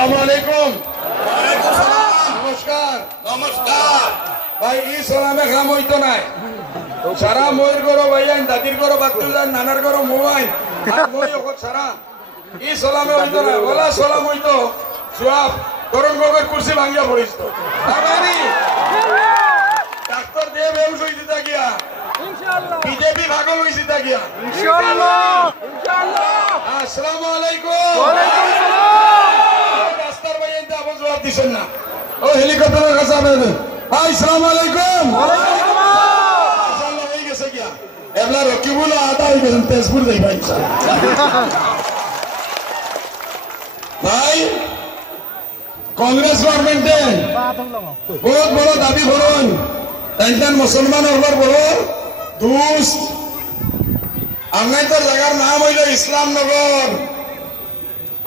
अस्सलामुअलैकुम। नमस्कार नमस्कार भाई ई सलामे खाम হইতো নাই সারা মইর গরো ভাইয়ান দাদির গরো বাতুলান নানার গরো মোবাইল আর মই ওকত সারা ই সলামে হইতো না বলা সালাম হইতো জবাব করণ গগর কুরসি ভাঙিয়া পড়িস তো বাবানি ডাক্তার দেব বেউস হইতে থাকিয়া ইনশাআল্লাহ বিজেপি ভাগল হইতে থাকিয়া ইনশাআল্লাহ আসসালামু আলাইকুম ওয়া আলাইকুম আসসালাম ডাক্তার ভাইয়ান তে আবার জবাব দিছেন না ও হেলিকপ্টারের কাছে আবেন ভাই আসসালামু আলাইকুম ওয়া আলাইকুম আসসালাম মাশাআল্লাহ হই গেছে কি এবলা রকিবুল আদা হই গেছেন তেজপুর যাই ভাই ভাই कांग्रेस गवर्नमेंटे बहुत बड़ो दाबी करुन तेन मुसलमान बड़ो दोस्त आमनाई तो जगार नाम हईल इस्लामनगर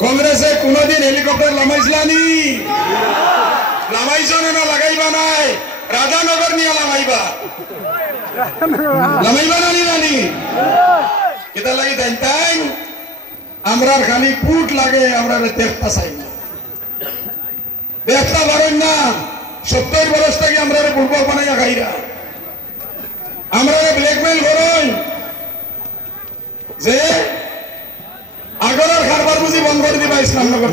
कांग्रेसे कोनोदिन हेलिकप्टर लामाइछलानी लामाइछने ना लागाइबा नाई राजानगर निया लामाइबा लामाइबा ना निरानी किता लागि तेन আমরার খালি পুট লাগে আমরা দেখতা চাই না দেখতা পারেন না 70 বছর থেকে আমরা পূর্ব বানাইয়া খাইরা আমরা ব্ল্যাকমেইল করুন যে আগরের খারবার বুঝি বন্ধ করে দিবা ইসলামনগর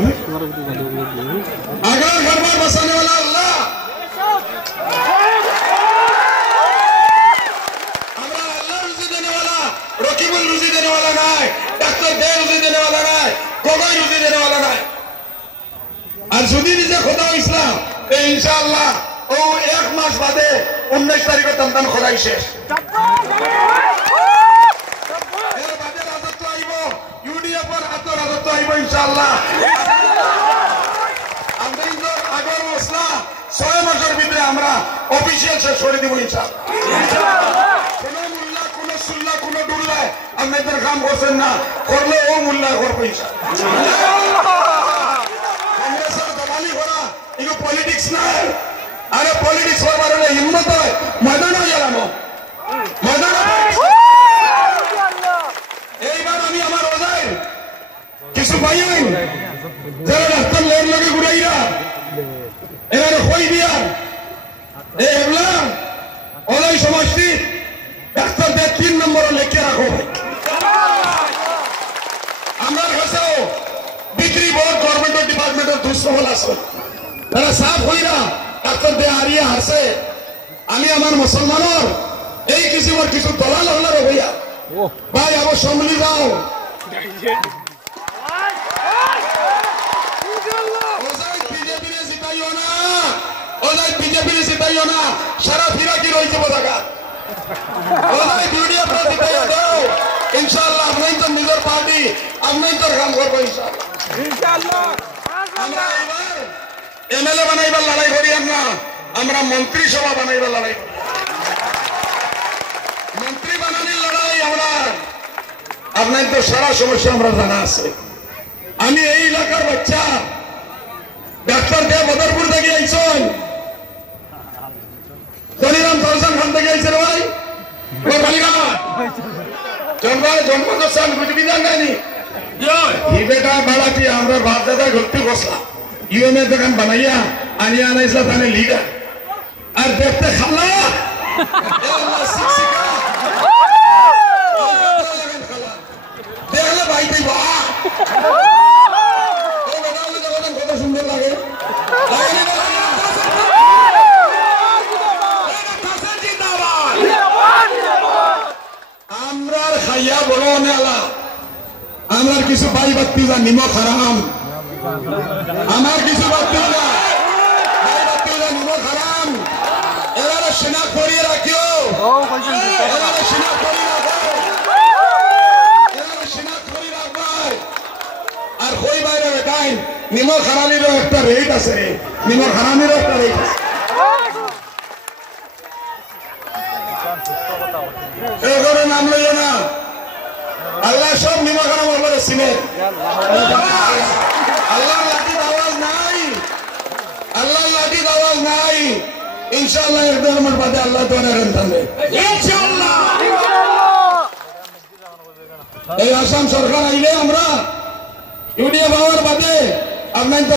আগরের খারবার বাঁচানে वाला আল্লাহ আমরা আল্লাহ রুজি দেনে वाला রকিবুল রুজি দেনে वाला নাই ডাক্তার দে রুজি দেনে वाला নাই গগৈ রুজি দেনে वाला নাই আর যদি নিজে খোদা ইসলাম ইনশাআল্লাহ ও এক মাস বাদে 19 তারিখে তন্তান খোদাই শেষ এর বাদে রাজত্ব আইব ইউডিএফ এর হাতে রাজত্ব আইব ইনশাআল্লাহ আমরা ইন্দোর আগর মসলা 6 মাসের ভিতরে আমরা অফিশিয়াল শেষ করে দিব ইনশাআল্লাহ কোনো মুল্লা কোনো সুল্লা কোনো দুল্লা আমাদের কাম করছেন না করলে ও মুল্লা করব ইনশাআল্লাহ इको पॉलिटिक्स ना है अरे पॉलिटिक्स हो बारे में हिम्मत है मैदान हो जाना मो मैदान एक बार अभी हमारे रोजाई किसी भाई हैं जरा रास्ता लेन लगे गुड़ाईरा इन्होंने खोई दिया ये एवला ओलाई समझती डॉक्टर दे 3 नंबर लेके रखो हमारे घसो बिक्री बहुत गवर्नमेंट डिपार्टमेंट दूसरों वाला सब তারা সাফ হইরা ডাক্তার দে আরিয়া হাসে আমি আমার মুসলমানর এই কিসিমর কিছু দলাল হল রে ভাইয়া ভাই আবার সম্মিলি যাও বিজেপি জিতাইও না সারা ফিরাকি রয়েছে পতাকা ইনশাআল্লাহ আপনাই তো নিজের পার্টি আপনাই তো কাম করবো ইনশাআল্লাহ আমরা এবার एमएलए बनाइबार लड़ाई करी আমরা मंत्री सभा बनाइबार लड़ाई मंत्री बनानी लड़ाई আমরা আপনার তো সারা সমস্যা আমরা জানা আছে আমি এই এলাকার বাচ্চা ডাক্তার দে বদরপুর থেকে আইছেন ধনিরাম দর্শন খান থেকে আইছেন ভাই ও বালিকা জন্ম দর্শন বুঝবি না নি ये बेटा बड़ा की हमरा बाप दादा गलती बसला यू में दुकान बनाया आनिया नहीं सला थाने लीडर और देखते खाला देख ले भाई भाई वाह ओ बेटा वो जगह बहुत सुंदर लगे আমরার খাইয়া বড় নেলা আমার কিছু ভাই বাত্তি যা নিমক হারাম আমার কিছু বাত্তি যা ভাই বাত্তি যা নিমক হারাম এরা শনাক্ত করিয়ে রাখিও এরা শনাক্ত করিয়ে রাখো এরা শনাক্ত করিয়ে রাখবাই আর কই বাইরে বেটাই নিমক হারামিরও একটা রেট আছে নিমক হারামিরও একটা রেট আছে এগোরে নাম লইও না আল্লাহ সব নিমক হারাম বলে সিনে আল্লাহ লাঠি আওয়াজ নাই আল্লাহ লাঠি আওয়াজ নাই ইনশাআল্লাহ এক ধর্মের বাদে আল্লাহ তোমার রাখবে ইনশাআল্লাহ এই আসাম সরকার আইলে আমরা ইউডিএফ পাওয়ার বাদে আপনার